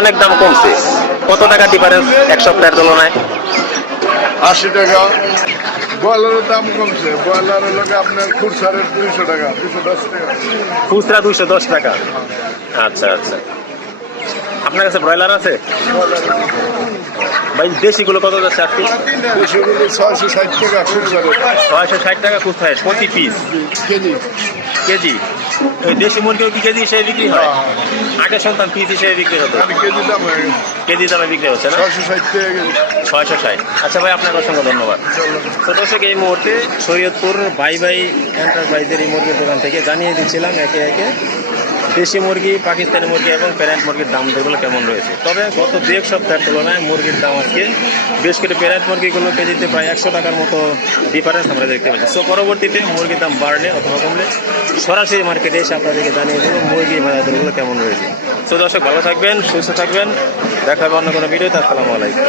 অনেক দাম কমছে। কত টাকা ডিফারেন্স এক সপ্তাহের তুলনায়? 80 টাকা। ব্রয়লারের দাম কমছে, ব্রয়লারের লোকে আপনার খুচরার 200 টাকা, 210 টাকা। খুচরা 210 টাকা। আচ্ছা আচ্ছা, আপনার কাছে ব্রয়লার আছে ভাই? দেশিগুলো কত যাচ্ছে আজকে? দেশিগুলো 660 টাকা খুচরার 660 টাকা খুচরা প্রতি পিস কেজি। কেজি। ওই দেশি মুরগিও কি কেজি হিসেবে বিক্রি হয়? আটের সন্তান পিস হিসেবে বিক্রি হতো, আর কেজি দাম হয়ে গেছে কেজি দামে বিক্রি হচ্ছে না? 660 টাকা কেজি। 660। আচ্ছা ভাই, আপনাকে অসংখ্য ধন্যবাদ। তো দর্শক, এই মুহূর্তে শরীয়তপুর ভাই ভাই এন্টারপ্রাইজের এই মুরগির দোকান থেকে জানিয়ে দিচ্ছিলাম একে একে দেশি মুরগি, পাকিস্তানি মুরগি এবং প্যারেন্ট মুরগির দাম দরগুলো কেমন রয়েছে। তবে গত 2-1 সপ্তাহের তুলনায় মুরগির দাম আজকে বেশ করে প্যারেন্ট মুরগিগুলো কেজিতে প্রায় 100 টাকার মতো ডিফারেন্স আমরা দেখতে পাচ্ছি। সো পরবর্তীতে মুরগির দাম বাড়লে অথবা কমলে সরাসরি মার্কেটে এসে আপনাদেরকে জানিয়ে দেবো মুরগির বাজার দরগুলো কেমন রয়েছে। তো দর্শক, ভালো থাকবেন, সুস্থ থাকবেন, দেখা হবে অন্য কোনো ভিডিওতে। আসসালামু আলাইকুম।